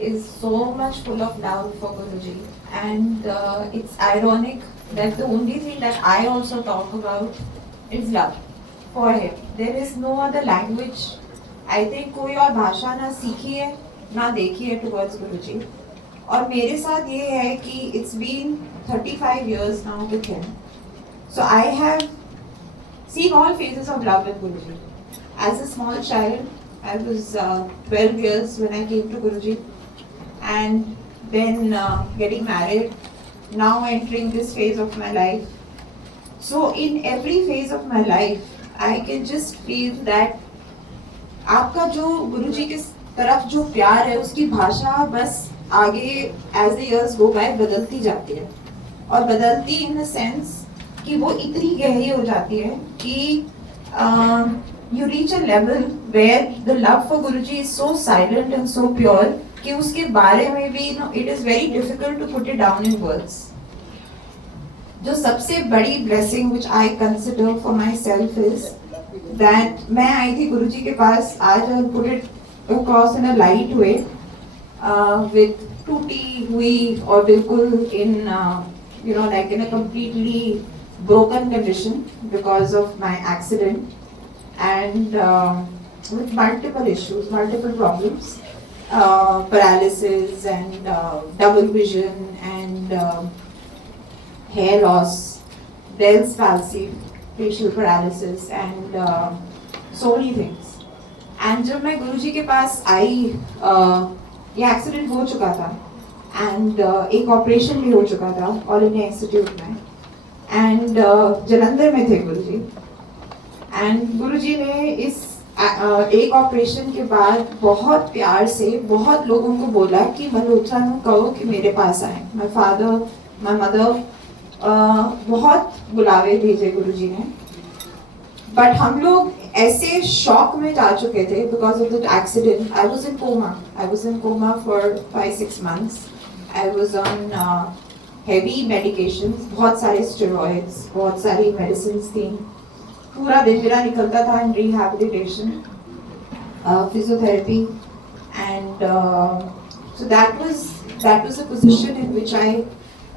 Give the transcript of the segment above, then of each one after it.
is so much full of love for Guruji, and it's ironic that the only thing that I also talk about is love for him. There is no other language. I think कोई और भाषा ना सीखी है ना देखी है towards Guruji. और मेरे साथ ये है कि it's been 35 years now with him. So I have seen all phases of love with Guruji. As a small child, I was 12 years when I came to Guruji, and then getting married, now entering this phase of my life. So in every phase of my life, I can just feel that आपका जो गुरुजी की तरफ जो प्यार है उसकी भाषा बस आगे as the years go by बदलती जाती है, और बदलती in the sense कि वो इतनी गहरी हो जाती है कि you reach a level where the love for Guruji is so silent and so pure कि उसके बारे में भी it is very difficult to put it down in words. जो सबसे बड़ी blessing which I consider for myself is that मैं आई थी गुरुजी के पास आज, I'll put it across in a light way, with टूटी हुई और बिल्कुल in like in a completely broken condition because of my accident, and with multiple issues, multiple problems, paralysis and double vision and hair loss, Bell's palsy, facial paralysis and so many things. And जब मैं गुरुजी के पास आई, ये accident हो चुका था and एक operation भी हो चुका था ऑल इंडिया इंस्टीट्यूट में, एंड जलंधर में थे गुरुजी, एंड गुरुजी ने इस एक ऑपरेशन के बाद बहुत प्यार से बहुत लोगों को बोला कि मल्होत्रा को कहो कि मेरे पास आए. माय फादर, माय मदर, बहुत बुलावे भेजे गुरुजी ने, बट हम लोग ऐसे शॉक में जा चुके थे because of the accident. I was in coma for 5-6 months. I was on heavy medications, बहुत सारे स्टेरॉइड्स, बहुत सारी मेडिसिन थी. पूरा दिन मेरा निकलता था in rehabilitation, physiotherapy, and so that was a position in which I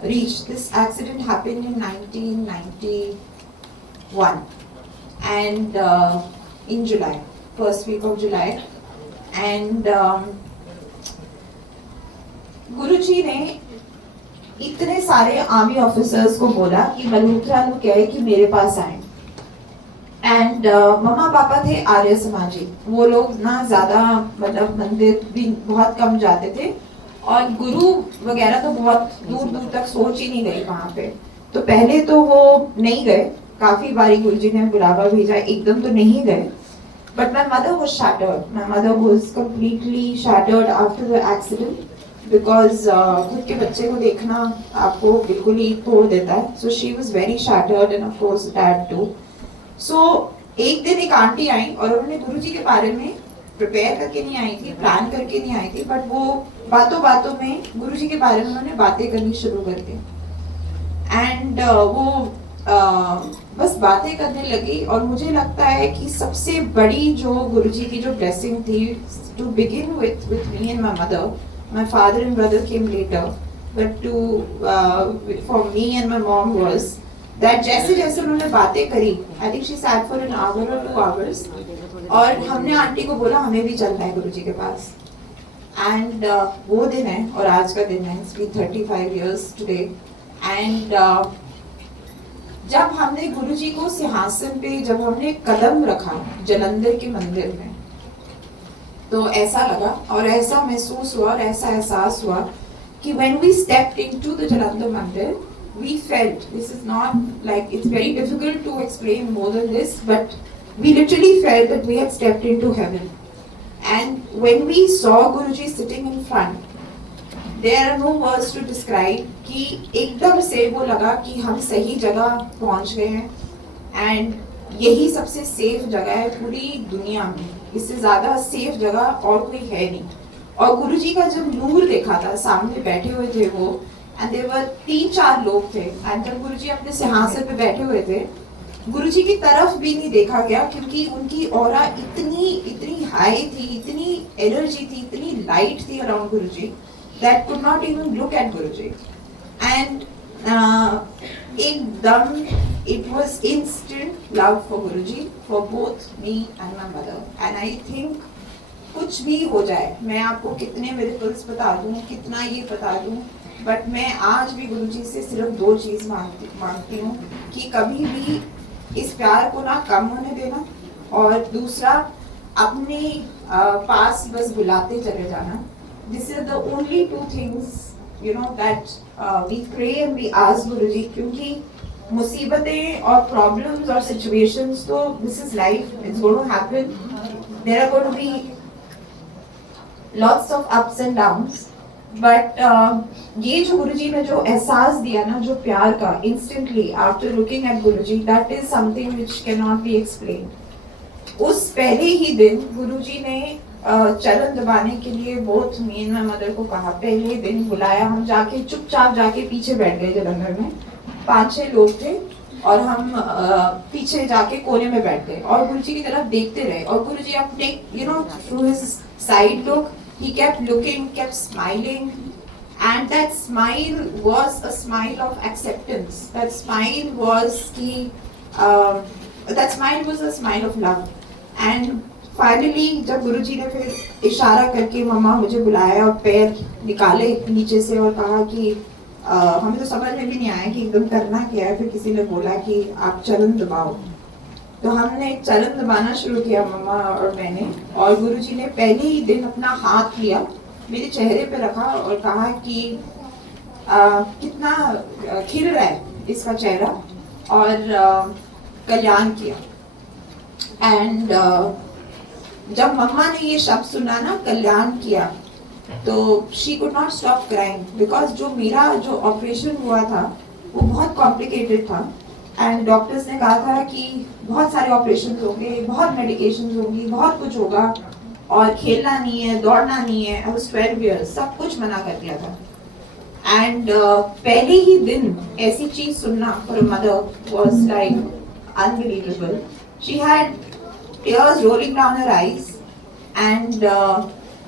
reached. This accident happened in 1991, and in July, first week of July, and गुरुजी ने इतने सारे आर्मी ऑफिसर्स को बोला कि मल्होत्रा को कहे कि मेरे पास आए. एंड मम्मा पापा थे आर्य समाजी, वो लोग ना ज्यादा मतलब मंदिर भी बहुत कम जाते थे, और गुरु वगैरह तो बहुत दूर दूर तक सोच ही नहीं गई वहाँ पे. तो पहले तो वो नहीं गए, काफी बारी गुरुजी ने बुलावा भेजा, एकदम तो नहीं गए. But my mother was shattered. My mother was completely shattered after the accident, because खुद के बच्चे को देखना आपको बिल्कुल ही तोड़ देता है. So she was very shattered, and of course dad too. So एक दिन एक आंटी आई और उन्होंने गुरुजी के बारे में प्रिपेयर करके नहीं आई थी, प्लान करके नहीं आई थी, बट वो बातों बातों में गुरुजी के बारे में उन्होंने बातें करनी शुरू कर दी. एंड वो बस बातें करने लगी, और मुझे लगता है कि सबसे बड़ी जो गुरुजी की जो ब्लेसिंग थी, to begin with me and my mother. My father and brother came later, but to for me and my mom was that जैसे जैसे उन्होंने बातें करी, I think she sat for an hour और 2 hours, और हमने aunty को बोला हमें भी चलना है गुरुजी के पास. एंड वो दिन है और आज का दिन है. It's been 35 years today. And जब हमने गुरुजी को सिंहासन पे जब हमने कदम रखा जलंधर के मंदिर में, तो ऐसा लगा और ऐसा महसूस हुआ और ऐसा एहसास हुआ कि when we stepped into the Jalandhar मंदिर, we felt, this is not like, it's very difficult to explain more than this, but we literally felt that we had stepped into heaven. And when we saw Guruji sitting in front, there are no words to describe कि एकदम से वो लगा कि हम सही जगह पहुंच गए हैं, and यही सबसे सेफ जगह है पूरी दुनिया में. इससे ज़्यादा सेफ जगह और कोई है नहीं. और गुरुजी का जब नूर देखा था, सामने बैठे हुए थे वो, एंड देयर वर 3-4 लोग थे, एंड जब गुरुजी अपने सिंहासन पे बैठे हुए थे, गुरुजी की तरफ भी नहीं देखा गया क्योंकि उनकी ऑरा इतनी इतनी हाई थी, इतनी एनर्जी थी, इतनी लाइट थी around Guruji that could not even look at Guruji and एकदम it was instant love for Guruji, for both me and my mother. And I think कुछ भी हो जाए, मैं आपको कितने मिरेकल्स बता दूं, कितना ये बता दूं, बट मैं आज भी गुरुजी से सिर्फ 2 चीज मांगती हूँ कि कभी भी इस प्यार को ना कम होने देना और दूसरा अपने पास बस बुलाते चले जाना. This is the only 2 things you know that we pray and we ask Guruji, क्योंकि मुसीबतें और प्रॉब्लम्स और सिचुएशंस तो this is life, it's going to happen, there are going to be lots of ups and downs, but ये जो गुरुजी ने जो एहसास दिया ना, जो प्यार का instantly after looking at Guruji, that is something which can not be explained. उस पहले ही दिन गुरुजी ने चरण दबाने के लिए बहुत मी एंड माय मदर को कहा, पहले दिन बुलाया, हम जाके चुपचाप जाके पीछे बैठ गए. जलंधर में 5-6 लोग थे और हम पीछे जाके कोने में बैठ गए और गुरुजी की तरफ देखते रहे और गुरुजी अपने through his side look he kept looking, kept smiling, and that smile was a smile of acceptance. That smile was a smile of love. And finally जब गुरुजी ने फिर इशारा करके मम्मा मुझे बुलाया और पैर निकाले नीचे से और कहा कि हमें तो समझ में भी नहीं आया कि एकदम करना क्या है, फिर किसी ने बोला कि आप चरण दबाओ, तो हमने चरण दबाना शुरू किया मम्मा और मैंने, और गुरुजी ने पहले ही दिन अपना हाथ लिया, मेरे चेहरे पे रखा और कहा कि कितना खिल रहा है इसका चेहरा, और कल्याण किया. एंड जब मम्मा ने ये शब्द सुना ना, कल्याण किया, तो she could not stop crying because जो मेरा जो ऑपरेशन हुआ था वो बहुत कॉम्प्लिकेटेड था एंड डॉक्टर्स ने कहा था कि बहुत सारे ऑपरेशन होंगे, बहुत मेडिकेशन होंगी, बहुत कुछ होगा और खेलना नहीं है, दौड़ना नहीं है. आई वाज 12 इयर्स, सब कुछ मना कर दिया था. एंड पहले ही दिन ऐसी चीज सुनना for a mother was like unbelievable. She had tears rolling down her eyes and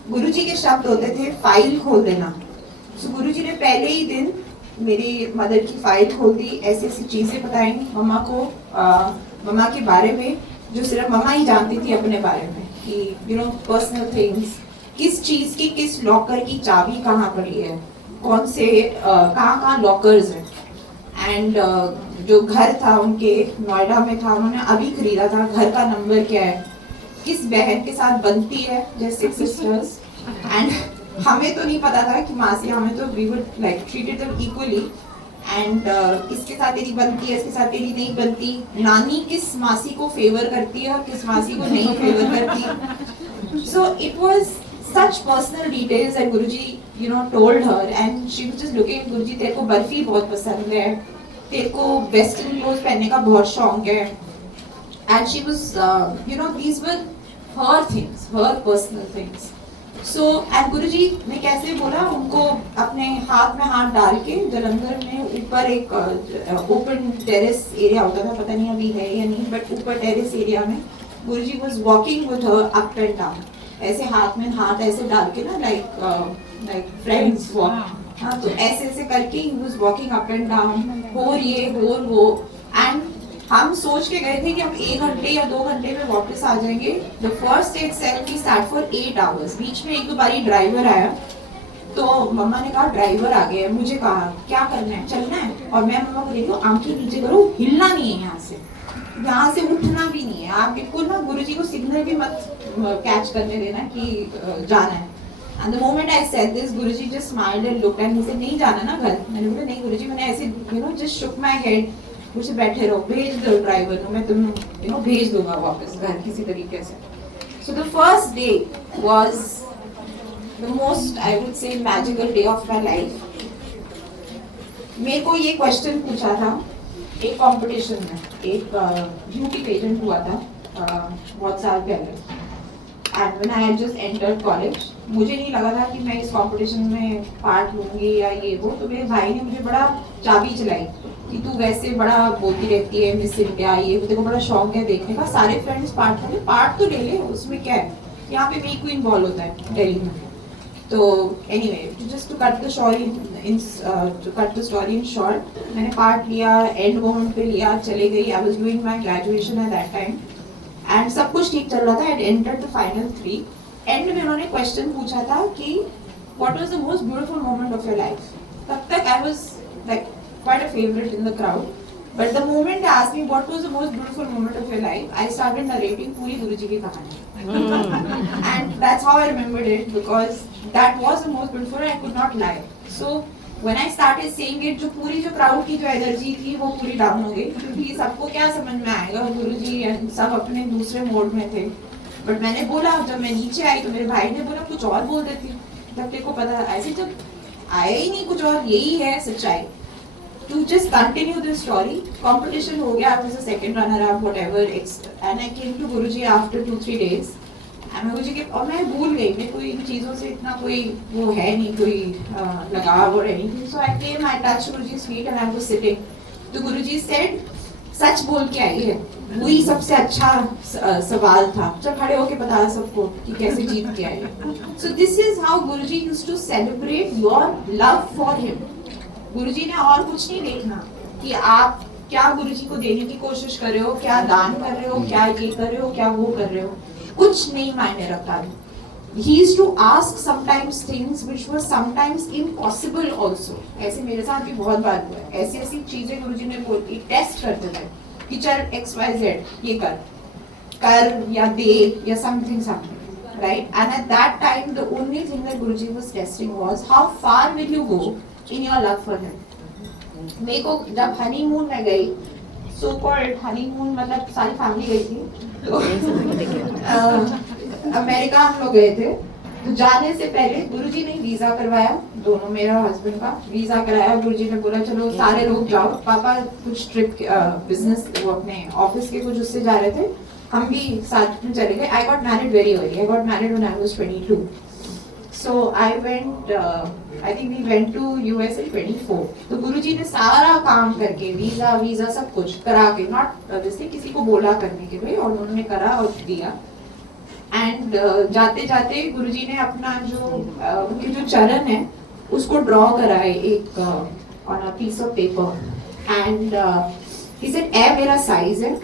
Guruji के शब्द होते थे फाइल खोल देना. सो गुरुजी ने पहले ही दिन मेरी मदर की फाइल खोल दी, ऐसी ऐसी चीजें बताई मम्मा को, मम्मा के बारे में जो सिर्फ मम्मा ही जानती थी अपने बारे में, कि पर्सनल थिंग्स, किस चीज की, किस लॉकर की चाबी कहाँ पड़ी है, कौन से कहाँ लॉकर्स हैं. एंड जो घर था उनके नोएडा में था, उन्होंने अभी खरीदा था, घर का नंबर क्या है, किस बहन के साथ बनती है, जैसे सिस्टर्स. एंड हमें तो नहीं पता था कि मासी, हमें तो we would like treated them equally. And इसके साथ तेरी बनती है, इसके साथ तेरी नहीं बनती, नानी किस मासी को फेवर करती है और किस मासी को नहीं फेवर करती. So it was such personal details and Guruji told her and she was just looking. Guruji तेरे को बर्फी बहुत पसंद है, तेरे को वेस्टर्न क्लोथ पहनने का बहुत शौक है. And she was these were her things, her personal things. So and गुरुजी ने कैसे बोला, उनको अपने हाथ में हाथ डाल के जलंधर में ऊपर एक ओपन टेरेस एरिया होता था, पता नहीं अभी है या नहीं, बट ऊपर टेरेस एरिया में Guruji was walking with her up and down, ऐसे हाथ में हाथ ऐसे डाल के ना, लाइक फ्रेंड्स वॉक. हाँ, तो ऐसे ऐसे करके he was walking up and down, और ये और वो. एंड हम सोच के गए थे कि हम 1 घंटे या 2 घंटे में वापस आ जाएंगे. The first day itself we sat for 8 hours. बीच में 1-2 बारी ड्राइवर आया, तो मम्मा ने कहा ड्राइवर आ गया. मुझे कहा क्या करना है, चलना है, और मैं मम्मा को देखी, आंखें नीचे करो, हिलना नहीं है, यहाँ से उठना भी नहीं है, आप बिल्कुल ना गुरुजी को सिग्नल भी मत कैच करने देना कि जाना है. And the moment I said this, Guruji just smiled and looked and he said, नहीं जाना ना घर. मैंने बोला नहीं गुरुजी, मैंने ऐसे just shook my head. मुझे बैठे रहो, भेज दो ड्राइवर को, मैं तुम भेज दूंगा वापस घर किसी तरीके से. So the first day was the most, I would say, magical day of my life. मेरे को ये क्वेश्चन पूछा था एक कंपटीशन में, एक ब्यूटी पेजेंट हुआ था बहुत साल पहले. And when I had just entered college, मुझे नहीं लगा था कि मैं इस कंपटीशन में पार्ट लूंगी या ये वो. तो मेरे भाई ने मुझे बड़ा चाबी चलाई कि तू वैसे बड़ा बोलती रहती है मिस इंडिया, ये तेरे को बड़ा शौक है देखने का, सारे फ्रेंड्स पार्ट तो ले ले, उसमें क्या है, यहाँ पे मी क्वीन बॉल होता है दिल्ली में। तो anyway just to cut the story in short, मैंने पार्ट लिया, एंड मोमेंट पे लिया, चले गई। I was doing my graduation at that time and सब कुछ ठीक चल रहा था। At entered the final 3, and में उन्होंने क्वेश्चन पूछा था कि what was the most beautiful moment of your life. तब तक I was like quite a favorite in the crowd, but the moment they asked me what was the most beautiful moment of your life, I started narrating पूरी गुरुजी की कहानी and that's how I remembered it, because that was the most beautiful, I could not lie. So when I started saying it, जो crowd की जो energy थी वो पूरी down हो गई, क्योंकि सबको क्या समझ में आएगा, गुरुजी सब अपने दूसरे मोड में थे। बट मैंने बोला, जब मैं नीचे आई तो मेरे भाई ने बोला कुछ और बोल देती, जब तेरे को पता ऐसे जब आया ही नहीं कुछ और, यही है सच्चाई। To just continue this story, competition हो गया, I was a second runner up, whatever, and I came to Guruji after 2-3 days. And गुरुजी के, और मैं भूल गई, मैं कोई इन चीज़ों से इतना कोई वो है नहीं, कोई लगाव और anything. So I came, I touched Guruji's feet and I was sitting. तो गुरुजी said, सच बोल के आई है, वही सबसे अच्छा सवाल था, चल खड़े होके बता सबको कि कैसे जीत के आई है। So this is how Guruji used to celebrate your love for him. गुरुजी ने और कुछ नहीं देखना कि आप क्या गुरुजी को देने की कोशिश कर रहे हो, क्या दान कर रहे हो, क्या ये कर रहे हो, क्या वो कर रहे हो, कुछ नहीं मायने रखता। He used to ask sometimes things which were sometimes impossible also. ऐसे मेरे साथ भी बहुत बार हुआ है, ऐसी ऐसी चीजें गुरुजी ने बोली, टेस्ट करते थे कि चल XYZ ये कर या दे या something, right? And at that time the only thing that Guruji was testing was how far will you go in your love for him. मेरे को जब हनीमून में गई, so called हनीमून मतलब सारी फैमिली गई थी, तो अमेरिका हम लोग गए थे। तो जाने से पहले गुरुजी ने वीजा करवाया, दोनों मेरा हस्बैंड का वीजा कराया। गुरुजी ने बोला चलो सारे लोग जाओ, पापा कुछ ट्रिप बिजनेस वो अपने ऑफिस के कुछ उससे जा रहे थे, हम भी साथ में चले गए। I got married very early, I got married when I was 22. So I went, I think we went to US in 24. तो गुरुजी ने सारा काम करके वीजा सब कुछ करा के, नॉट जैसे किसी को बोला करने के लिए, और उन्होंने करा और दिया। एंड जाते जाते गुरुजी ने अपना जो उनके जो चरण है उसको ड्रॉ कराए एक on a piece of paper. And he said ए मेरा साइज है,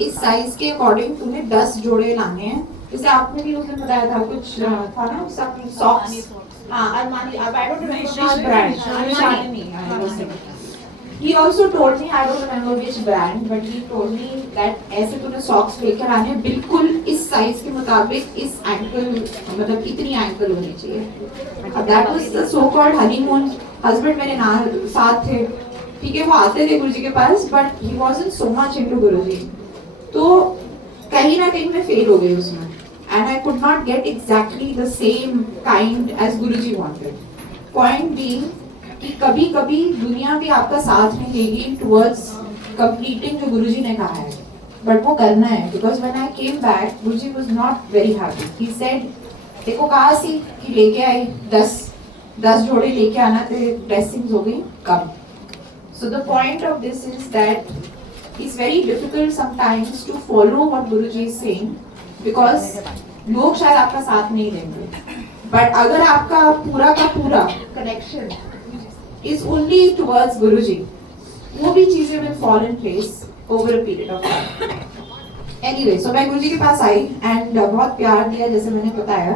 इस साइज के अकॉर्डिंग तूने 10 जोड़े लाने हैं। जैसे आपने भी उस दिन बताया था कुछ था ना, सब सॉक्स, हाँ Armani, I don't remember which brand, Shalini. He also told me, I don't remember which brand, but he told me that ऐसे तूने सॉक्स लेकर आने बिल्कुल इस साइज के मुताबिक, इस एंकल मतलब इतनी एंकल होनी चाहिए। अब that was the so called honeymoon. Husband मेरे साथ थे, ठीक है, वो आते थे गुरुजी के पास, but he wasn't so much into गुरुजी। तो कहीं ना कहीं मैं फेल हो गई उसमें, and I could not get exactly the same kind as Guruji wanted. Point being कि कभी कभी दुनिया भी आपका साथ नहीं देगी towards completing जो गुरुजी ने कहा है, but वो करना है। Because when I came back, Guruji was not very happy. He said, देखो कहा सी कि लेके आई 10 जोड़े लेके आना थे, blessings हो गई कम। So the point of this is that it's very difficult sometimes to follow what Guruji is saying, because लोग शायद आपका साथ नहीं देंगे, but अगर आपका पूरा का पूरा connection is only towards Guruji, वो भी चीजें will fall in place over a period of time. Anyway, so मैं गुरुजी के पास आई and बहुत प्यार दिया जैसे मैंने बताया,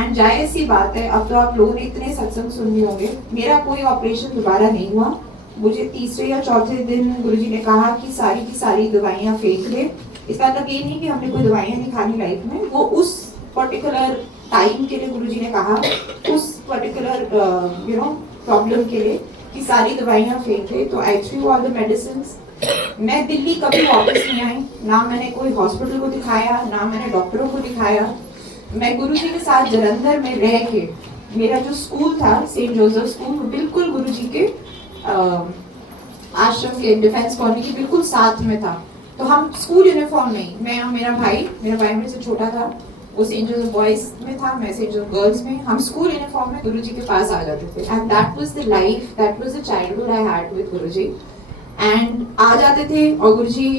and जायज़ सी बात है, अब तो आप लोगों ने इतने सत्संग सुन होंगे, मेरा कोई ऑपरेशन दोबारा नहीं हुआ। मुझे तीसरे या चौथे दिन गुरुजी ने कहा कि सारी की सारी दवाइयाँ फेंक दे। इसका मतलब ये नहीं कि हमने कोई दवाइयाँ नहीं खानी लाइफ में, वो उस पर्टिकुलर टाइम के लिए गुरुजी ने कहा, उस पर्टिकुलर प्रॉब्लम के लिए कि सारी दवाइयाँ फेंक दे। तो आई थ्रू ऑल द मेडिसिन्स। मैं दिल्ली कभी वापस नहीं आई, ना मैंने कोई हॉस्पिटल को दिखाया, ना मैंने डॉक्टरों को दिखाया। मैं गुरुजी के साथ जलंधर में रह के, मेरा जो स्कूल था सेंट जोसेफ स्कूल, बिल्कुल गुरुजी के आश्रम के डिफेंस कॉलोनी के बिल्कुल साथ में था। तो हम स्कूल यूनिफॉर्म नहीं, मैं और मेरा भाई मेरे से छोटा था, वो सेंट जोसेफ बॉयज में था, मैं सेंट जोसेफ गर्ल्स में। हम स्कूल यूनिफॉर्म में गुरुजी के पास आ जाते थे and that was the life, that was the childhood I had with Guruji. And आ जाते थे और गुरुजी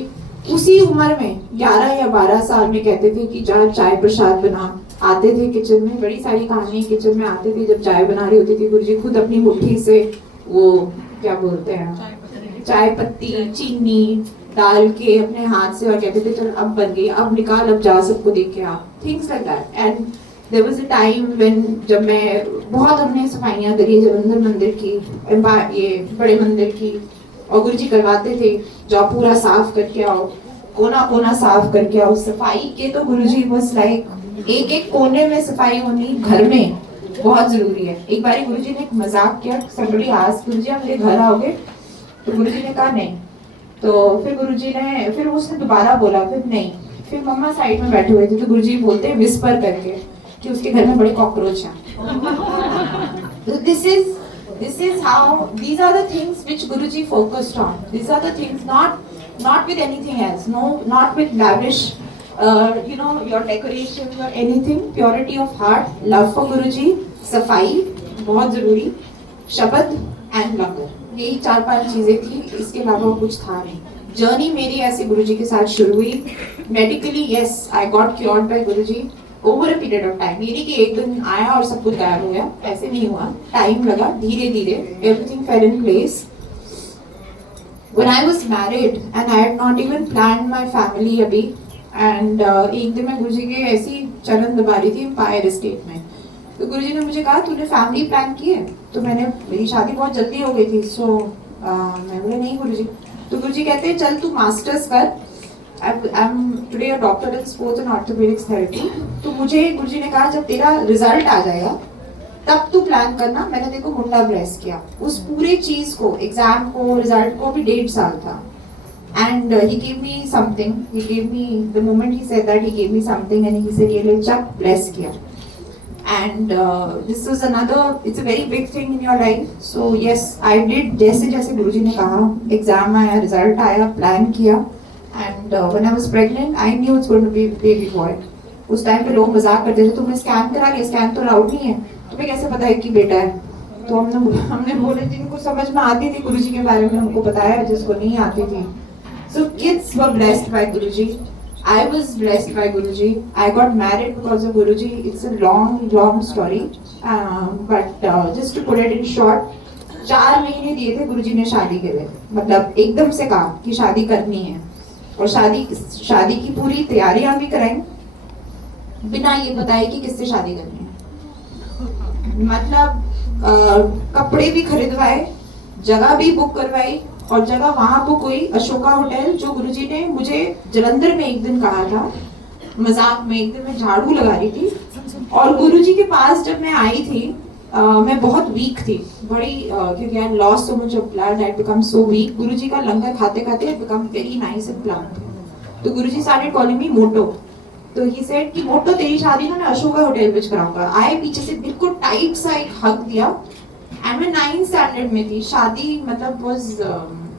उसी उम्र में 11 या 12 साल में कहते थे कि जा चाय प्रसाद बना। आते थे किचन में, बड़ी सारी कहानी किचन में आते थे, जब चाय बना रही होती थी गुरुजी खुद अपनी मुट्ठी से वो क्या बोलते हैं चाय पत्ती चीनी डाल के अपने हाथ से और कहते थे चल अब बन गई, अब निकाल, अब जा सबको देख के आ, things like that. And there was a time when जब मैं बहुत हमने सफाइयाँ करी जलंधर मंदिर की, ये बड़े मंदिर की, और गुरुजी करवाते थे जाओ पूरा साफ करके आओ, कोना कोना साफ करके आओ। सफाई के तो गुरुजी वाज लाइक एक एक कोने में सफाई होनी घर में बहुत जरूरी है। एक बार गुरुजी ने एक मजाक किया, somebody asked गुरुजी आप मेरे घर आओगे, तो गुरुजी ने कहा नहीं, तो फिर गुरुजी ने फिर उसने दोबारा बोला, फिर नहीं, फिर मम्मा साइड में बैठे हुए थे तो गुरुजी बोलते हैं विस्पर करके कि उसके घर में बड़े कॉकरोच हैं। तो this is how these are the things which Guruji focused on. These are the things not with anything else, no, not with lavish your decorations or anything. Purity of heart, love for Guruji, सफाई बहुत जरूरी, शब्द and लंगर, यही 4-5 चीजें थी, इसके अलावा कुछ था नहीं। जर्नी मेरी ऐसे गुरुजी के साथ शुरू हुई। Medically yes I got cured by Guruji over a period of time. ये नहीं कि एक दिन आया और सब कुछ गायब हो गया, ऐसे नहीं हुआ, टाइम लगा, धीरे धीरे everything fail in place. When I was married and I had not even planned my family अभी, एंड एक दिन मैं गुरुजी के ऐसी चरण दबा रही थी एम्पायर एस्टेट में, तो गुरुजी ने मुझे कहा तूने फैमिली प्लान की है? तो मैंने, मेरी शादी बहुत जल्दी हो गई थी, सो मैं बोला नहीं गुरुजी। तो गुरुजी कहते हैं चल तू मास्टर्स कर, I am today a doctor in sports and orthopaedics therapy. तो मुझे गुरुजी ने कहा जब तेरा रिजल्ट आ जाएगा तब तू प्लान करना। मैंने देखो मुंडा ब्रेस किया, उस पूरे चीज को, एग्जाम को, रिजल्ट को भी 1.5 साल था। And he gave me something. He gave me, the moment he said that, he gave me something and he said, "ये ले चक bless किया." And this was another, it's a very big thing in your life. So yes, I did जैसे जैसे गुरुजी ने कहा, exam आया, result आया, plan किया, and when I was pregnant, I knew it's going to be baby boy. उस time पे लोग मजाक करते थे तुमने स्कैन करा लिया, स्कैन तो अलाउड नहीं है, तुम्हें कैसे पता है कि बेटा है? तो हमने बोले जिनको समझ में आती थी गुरुजी के बारे में उनको बताया, जिसको नहीं आती थी। So kids were blessed by Guruji. I was blessed by Guruji. I got married because of Guruji. It's a long story. But just to put it in short, 4 महीने दिए थे गुरुजी ने शादी के लिए। मतलब एकदम से कहा कि शादी करनी है, और शादी की पूरी तैयारियां भी कराई बिना ये बताए कि किससे शादी करनी है। मतलब कपड़े भी खरीदवाए, जगह भी बुक करवाई, और जगह वहां बुक हुई अशोका होटल, जो गुरुजी ने मुझे जलंधर में एक दिन कहा था मजाक में। एक दिन मैं झाड़ू लगा रही थी और गुरुजी के पास जब मैं आई थी, मैं बहुत वीक थी, बड़ी क्योंकि I lost so much of blood, I become so weak. Guruji का लंगर खाते खाते I become very nice and plump. तो गुरुजी स्टार्टेड कॉलिंग मी मोटो। तो ही सेड कि मोटो तेरी शादी ना मैं अशोका होटल में कराऊंगा। आए पीछे से बिल्कुल टाइट सा एक हग दिया, एंड मैं 9th स्टैंडर्ड में थी। शादी मतलब वाज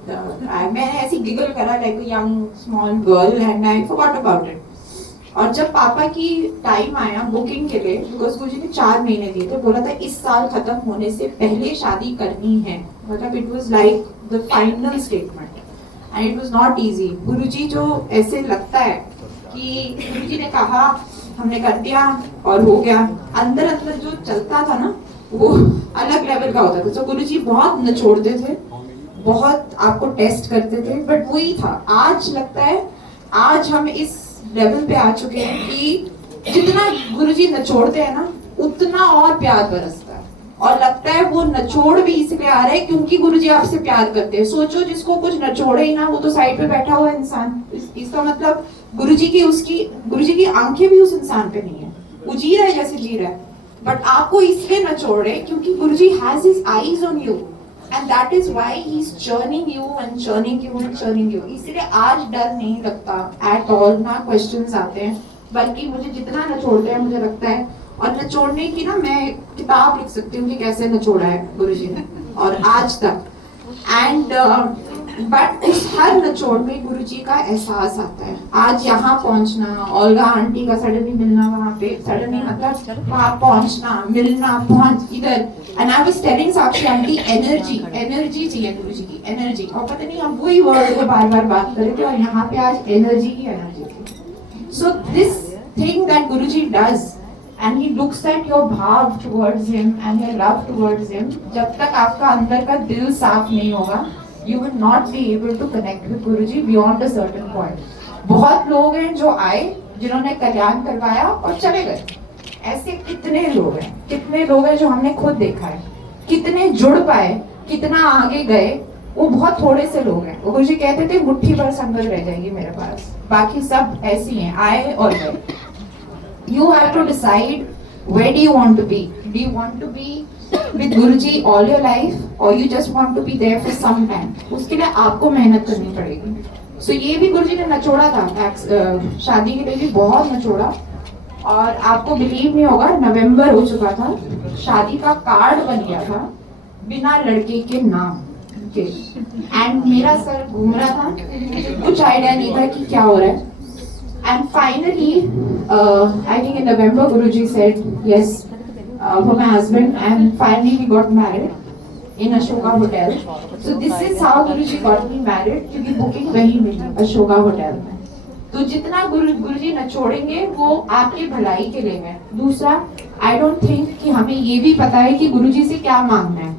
मैंने ऐसी गिगल करा like a young small girl and I forgot about it. और जब पापा की टाइम आया बुकिंग के लिए, बिकॉज गुरुजी ने 4 महीने दिए थे, बोला था इस साल खत्म होने से पहले शादी करनी है। मतलब it was like the final statement and it was not easy. Guruji जो ऐसे लगता है कि गुरुजी ने कहा, हमने कर दिया और हो गया, अंदर अंदर जो चलता था ना वो अलग लेवल का होता था। तो गुरुजी बहुत निचोड़ते थे, बहुत आपको टेस्ट करते थे, बट वही था। आज लगता है आज हम इस लेवल पे आ चुके हैं कि जितना गुरुजी निचोड़ते हैं ना उतना और प्यार बरसता है, और लगता है वो निचोड़ भी इसलिए आ रहा है क्योंकि गुरुजी आपसे प्यार करते हैं। सोचो जिसको कुछ निचोड़े ही ना, वो तो साइड पे बैठा हुआ इंसान, इसका मतलब गुरुजी की आंखें भी उस इंसान पे नहीं है, वो जी रहा है जैसे जी रहा है, बट आपको इसलिए निचोड़ रहे क्योंकि Guruji has his eyes on you and that is why he is churning you and churning you and churning you। इसलिए आज डर नहीं लगता at all, ना questions आते हैं, बल्कि मुझे जितना निचोड़ते हैं मुझे लगता है, और निचोड़ने की ना मैं किताब लिख सकती हूँ कि कैसे निचोड़ा है गुरुजी ने और आज तक। एंड बट उस हर निचोड़ में गुरु जी का एहसास आता है। आज यहाँ पहुँचना, ओल्गा आंटी का सडनली मिलना, वहाँ पे सडनली मतलब वहाँ पहुँचना, मिलना, पहुँच इधर। And I was telling Sakshi aunty, energy energy चाहिए गुरु जी की, एनर्जी। और पता नहीं हम वही वर्ड को बार बार बात कर रहे थे, और यहाँ पे आज एनर्जी ही एनर्जी थी। So this thing that Guru ji does, and he looks at your bhav towards him and your love towards him, जब तक आपका अंदर का दिल साफ नहीं होगा, you will not be able to connect with Guruji beyond a certain point. बहुत लोग हैं जो आए, जिन्होंने कल्याण करवाया और चले गए। ऐसे कितने लोग हैं जो हमने खुद देखा है। कितने जुड़ पाए, कितना आगे गए, वो बहुत थोड़े से लोग हैं। गुरुजी कहते थे मुट्ठी भर संगत रह जाएगी मेरे पास, बाकी सब ऐसी हैं, आए और गए। You have to decide where do you want to be. Do you want to be with Guruji all your life, or you just want to be there for some time? उसके लिए आपको मेहनत करनी पड़ेगी। So ये भी गुरुजी ने नचोड़ा था, शादी के लिए भी बहुत नचोड़ा। और आपको बिलीव नहीं होगा, नवंबर हो चुका था, शादी का कार्ड बन गया था बिना लड़के के नाम के। एंड मेरा सर घूम रहा था, कुछ आइडिया नहीं था कि क्या हो रहा है। And finally, I think in November, Guruji said yes for my husband, and finally we got married in Ashoka Hotel. So this is how Guruji got me married, क्योंकि booking वही मिली Ashoka Hotel में। तो जितना गुरुजी नचोड़ेंगे वो आपकी भलाई के लिए है। दूसरा, I don't think कि हमें ये भी पता है कि गुरुजी से क्या मांगना है।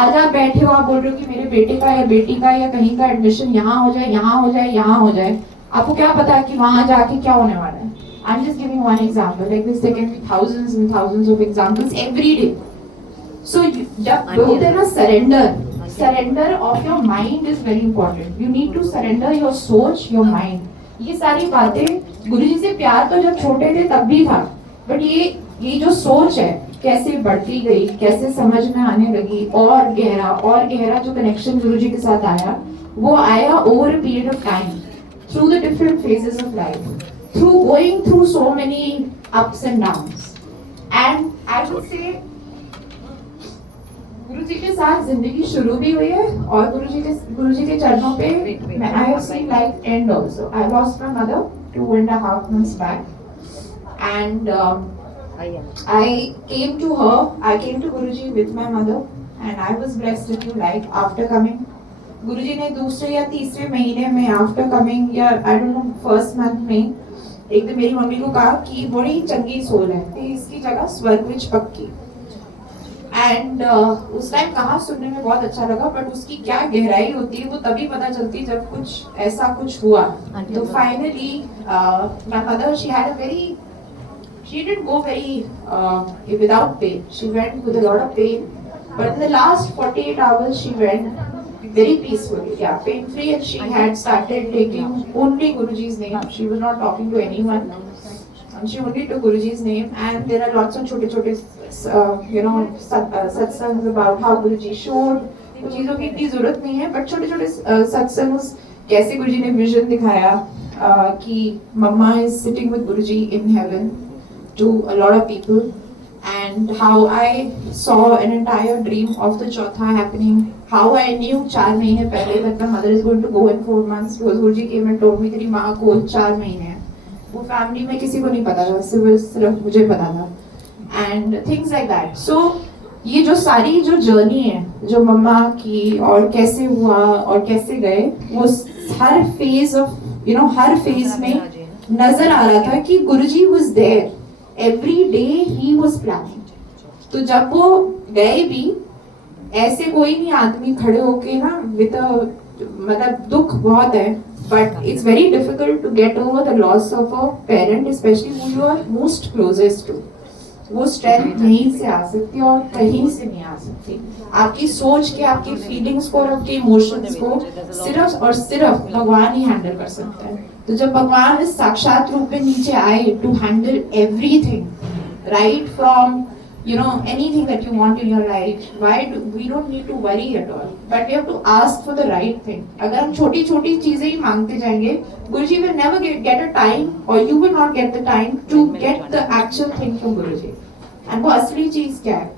आज आप बैठे हो, आप बोल रहे हो कि मेरे बेटे का या बेटी का या कहीं का एडमिशन यहाँ हो जाए, यहाँ हो जाए, यहाँ हो जाए। आपको क्या पता है कि वहां जाके क्या होने वाला है? I'm just giving one example. Like this, there can be thousands and thousands of examples every day. So जब बोलते हैं ना surrender of your mind is very important. You need to surrender your सोच, your mind. ये सारी बातें गुरुजी से प्यार तो जब छोटे थे तब भी था, बट ये जो सोच है कैसे बढ़ती गई, कैसे समझ में आने लगी, और गहरा जो कनेक्शन गुरुजी के साथ आया, वो आया over a period of time. Through the different phases of life, through going through so many ups and downs, and I would say गुरुजी के साथ जिंदगी शुरू भी हुई है, और गुरुजी के चरणों पे I have seen life end also. I lost my mother 2.5 months back, and I came to Guruji with my mother, and I was blessed with life after coming. गुरुजी ने दूसरे या तीसरे महीने में आफ्टर कमिंग, या आई डोंट नो फर्स्ट मंथ में, एक दिन मेरी मम्मी को कहा कि बड़ी चंगी सोल है, तो इसकी जगह स्वर्ग विच पक्की। एंड उस टाइम कहा, सुनने में बहुत अच्छा लगा, बट उसकी क्या गहराई होती है वो तभी पता चलती जब ऐसा कुछ हुआ। तो finally my mother, she didn't go very without pain. She went with a lot of pain, but in the last 48 hours she went very peacefully, pain free, and she had started taking only Guruji's name. She was not talking to anyone, and she only took Guruji's name. And there are lots of छोटे सत्संग about how Guruji showed। कुछ चीजों की इतनी जरूरत नहीं है, but छोटे सत्संग, कैसे गुरुजी ने विजन दिखाया कि मम्मा is sitting with Guruji in heaven to a lot of people, and how I saw an entire dream of the Chautha happening. How I knew 4 महीने पहले that my mother is going to go in 4 months, because Guruji came and told me तेरी माँ को 4 महीने हैं। वो family में किसी को नहीं पता था, सिर्फ मुझे पता था, and things like that. So ये जो सारी जो जर्नी है जो मम्मा की, और कैसे हुआ और कैसे गए, वो हर फेज में नजर आ रहा था कि गुरुजी was there every day, he was planning. तो जब वो गए भी, ऐसे कोई नहीं आदमी खड़े होके ना विद मतलब दुख बहुत है, but it's very difficult to get over the loss of a parent, especially who you are most closest to. वो स्ट्रेंथ यहीं से आ सकती है और कहीं से नहीं आ सकती। आपकी सोच के, आपकी फीलिंग्स को और आपके इमोशंस को सिर्फ और सिर्फ भगवान ही हैंडल कर सकता है। तो जब भगवान इस साक्षात रूप में नीचे आए to handle everything, right from anything that you want in your life, we don't need to worry at all, but we have to ask for the right thing. अगर हम छोटी छोटी चीजें ही मांगते जाएंगे, Guruji will never get a time, or you will not get the time to get the actual thing from Guruji. And वो असली चीज क्या है?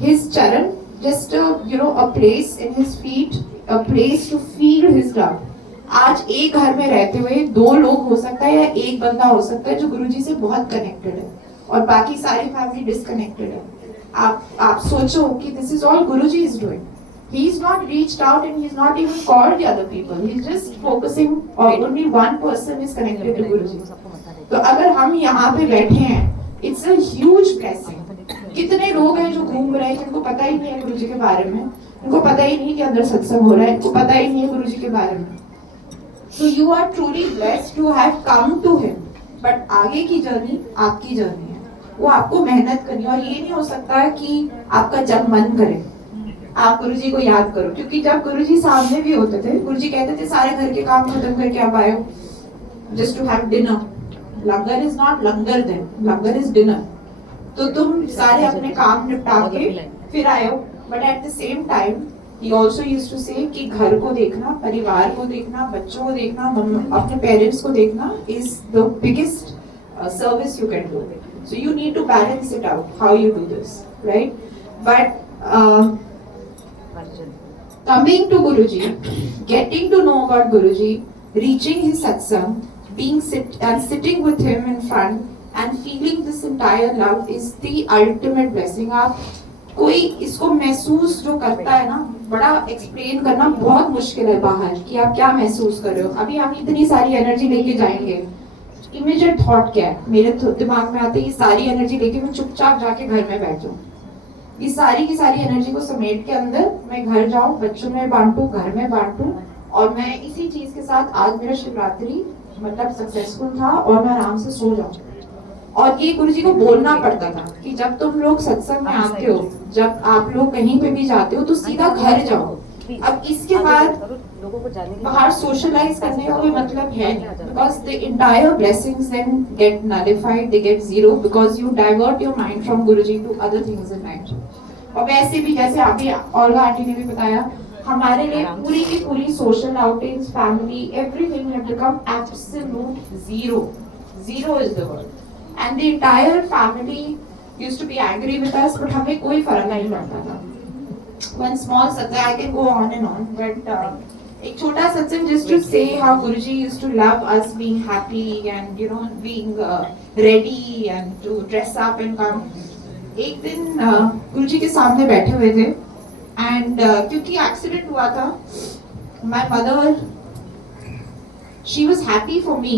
His charan, just a place in his feet, a place to feel his love. आज एक घर में रहते हुए दो लोग हो सकता है या एक बंदा हो सकता है जो गुरुजी से बहुत कनेक्टेड है और बाकी सारी फैमिली डिस्कनेक्टेड है. आप सोचो कि this is all Guruji is doing. He is not reached out and he is not even called the other people. He is just focusing on only one person is connected to Guruji. तो अगर हम यहाँ पे बैठे हैं, it's a huge blessing. कितने लोग हैं जो घूम रहे हैं जिनको पता ही नहीं है गुरुजी के बारे में, उनको पता ही नहीं कि अंदर सत्संग हो रहा है, उनको पता ही नहीं है गुरुजी के बारे में. So you are truly blessed to have come to him. But आगे की जर्नी आपकी जर्नी है, वो आपको मेहनत करनी है और ये नहीं हो सकता कि आपका जब मन करे आप गुरुजी को याद करो. क्योंकि जब गुरुजी सामने भी होते थे, गुरुजी कहते थे सारे घर के काम खत्म करके आप आए हो just to have dinner. Langar is not langar then, langar is dinner. तो तुम सारे अपने काम निपटा के फिर आए हो. But at the same time he also used to say कि घर को देखना, परिवार को देखना, बच्चों को देखना, अपने पेरेंट्स को देखना is the biggest service you can do. So you need to balance it out how you do this, right? But coming to Guruji, getting to know about Guruji, reaching his satsang, sitting with him in front and feeling this entire love is the ultimate blessing. आप कोई इसको महसूस जो करता है ना, बड़ा explain करना बहुत मुश्किल है बाहर कि आप क्या महसूस कर रहे हो. अभी हम इतनी सारी एनर्जी लेके जाएंगे, इमीडिएट थॉट क्या है मेरे दिमाग में आते, ये सारी एनर्जी लेके मैं चुपचाप जाके घर में बैठ जाऊं. ये सारी की सारी एनर्जी को समेट के अंदर मैं घर जाऊं, बच्चों में बांटूं, घर में बांटूं और मैं इसी चीज के साथ आज मेरा शिवरात्रि मतलब सक्सेसफुल था और मैं आराम से सो जाऊं. और ये गुरुजी को बोलना पड़ता था कि जब तुम लोग सत्संग में आते हो, जब आप लोग कहीं पे भी जाते हो तो सीधा घर जाओ. अब इसके बाद बाहर सोशलाइज करने का कोई मतलब है नहीं, because the entire blessings then get nullified, they get zero because you divert your mind from Guruji to other things in life. और वैसे भी जैसे अभी औरगा आंटी ने भी बताया, हमारे लिए पूरी की पूरी social outings, family, everything have become absolute zero. Zero is the word. And the entire family used to be angry with us, but हमें कोई फर्क नहीं पड़ता था. One small satsang, I can go on, but एक छोटा सत्संग just to say how Guruji used to love us being happy and being ready and to dress up and come. एक दिन गुरुजी के सामने बैठे हुए थे and क्योंकि एक्सीडेंट हुआ था, my mother she was happy for me,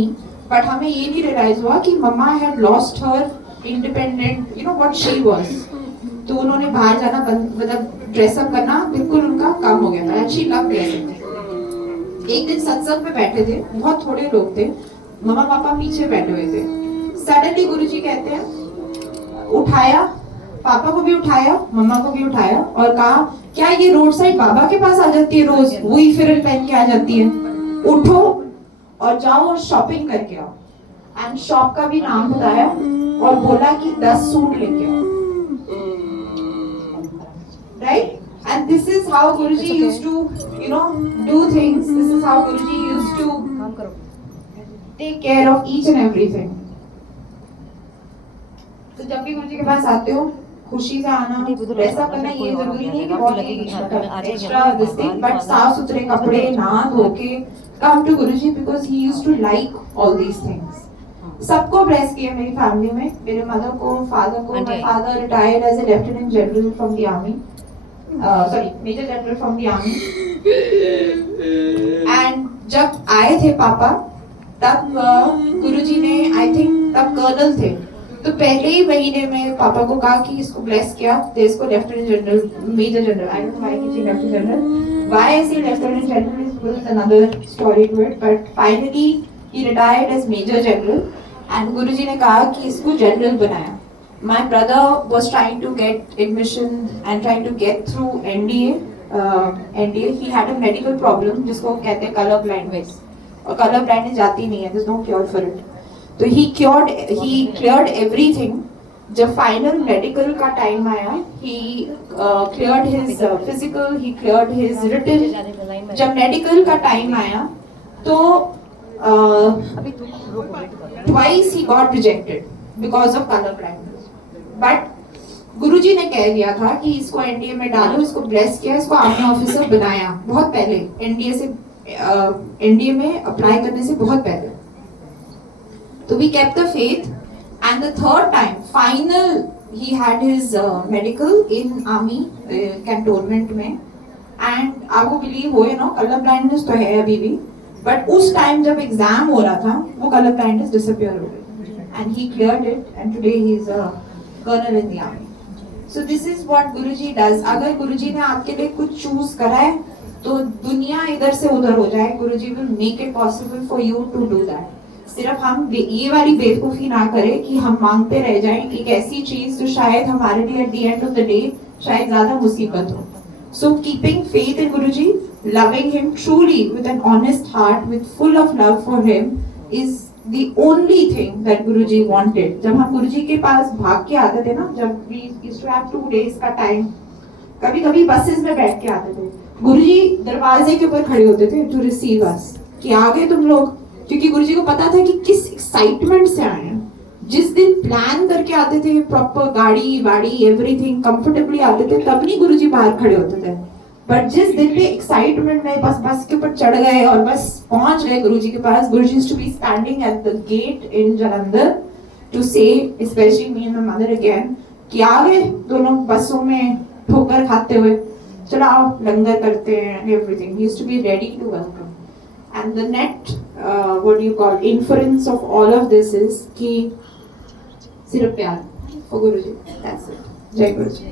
but हमें ये नहीं रियलाइज हुआ कि मम्मा had lost her independent what she was. तो उन्होंने बाहर जाना मतलब ड्रेसअप करना बिल्कुल उनका कम हो गया था. अच्छी लव ड्रेसिंग. एक दिन सत्संग में बैठे थे, बहुत थोड़े लोग थे, मम्मा पापा पीछे बैठे हुए थे. सडनली गुरुजी कहते हैं, उठाया, पापा को भी उठाया, मम्मा को भी उठाया और कहा क्या ये रोड साइड बाबा के पास आ जाती है रोज, वही फिर पहन के आ जाती है, उठो और जाओ और शॉपिंग करके आओ. एंड शॉप का भी नाम बताया और बोला कि 10 सूट लेके आओ. Right? And this is how Guruji used to, do things. This is how Guruji used to take care of each and everything. तो जब भी गुरुजी के पास आते हो, खुशी से आना, ऐसा करना ये जरूरी नहीं है कि बहुत ही एक्स्ट्रा दिस थिंग, बट साफ सुथरे कपड़े, नहा धो के come to Guruji because he used to like all these things. सबको ब्लेस किया मेरी फैमिली में, मेरे मदर को, फादर को. My father retired as a lieutenant general from the army. Major general from the army. And जब आए थे पापा, तब गुरुजी ने आई थिंक तब कर्नल थे, तो पहले ही महीने में पापा को कहा कि इसको ब्लेस किया, तो इसको lieutenant general, major general, I don't know why he lieutenant general, why I say lieutenant general is another story to it, but finally he retired as major general and Guruji ने कहा कि इसको जनरल बनाया. My brother was trying to get admission and trying to get through NDA. NDA. He had a medical problem जिसको कहते हैं color blindness. और color blindness जाती नहीं है. There's no cure for it. तो he cleared everything. जब final medical का time आया, he cleared his physical, he cleared his written. जब medical का time आया, तो twice he got rejected because of color blindness. But गुरुजी ने कह दिया था कि इसको एनडीए में डालो, इसको ब्लेस किया, इसको आर्मी ऑफिसर बनाया बहुत पहले, एनडीए में अप्लाई करने से बहुत पहले। तो we kept the faith and the third time final he had his medical in army cantonment में, एंड आपको बिलीव हो नो कलर ब्लाइंडनेस तो है अभी भी, बट उस टाइम जब एग्जाम हो रहा था वो कलर ब्लाइंडनेस डिसअपियर हो गई and he cleared it and today he is a colonel in the army. So this is what Guruji does। अगर गुरुजी ने आपके लिए कुछ चूज करा है तो दुनिया इधर से उधर हो जाए, गुरुजी will make it possible for you to do that। सिर्फ हम ये वाली बेवकूफी ना करें कि हम मांगते रह जाएं एक ऐसी चीज जो शायद हमारे लिए at the end of the day शायद ज्यादा मुसीबत हो। So keeping faith in Guruji, loving him truly with an honest heart, with full of love for him is the only thing that Guruji wanted। जब हम गुरुजी के पास भाग के आते थे ना, जब we used to have 2 days का टाइम, कभी कभी बसेस में बैठ के आते थे, गुरुजी दरवाजे के ऊपर खड़े होते थे टू रिसीव अस कि आ गए तुम लोग, क्योंकि गुरुजी को पता था कि किस एक्साइटमेंट से आए हैं। जिस दिन प्लान करके आते थे, प्रॉपर गाड़ी वाड़ी एवरीथिंग कंफर्टेबली आते थे, तब नहीं गुरुजी बाहर खड़े होते थे। बट जिस दिन भी एक्साइटमेंट में बस के ऊपर चढ़ गए और बस पहुंच गए गुरुजी के पास, Guruji used to be standing at the gate in Jalandhar to say specially me and my mother again कि आ गए दोनों बसों में ठोकर खाते हुए, चलो आओ लंगर करते हैं everything. He used to be ready to welcome. And the net what you call inference of all of this is कि सिर्फ प्यार फॉर गुरुजी, दैट्स इट। जय गुरुजी।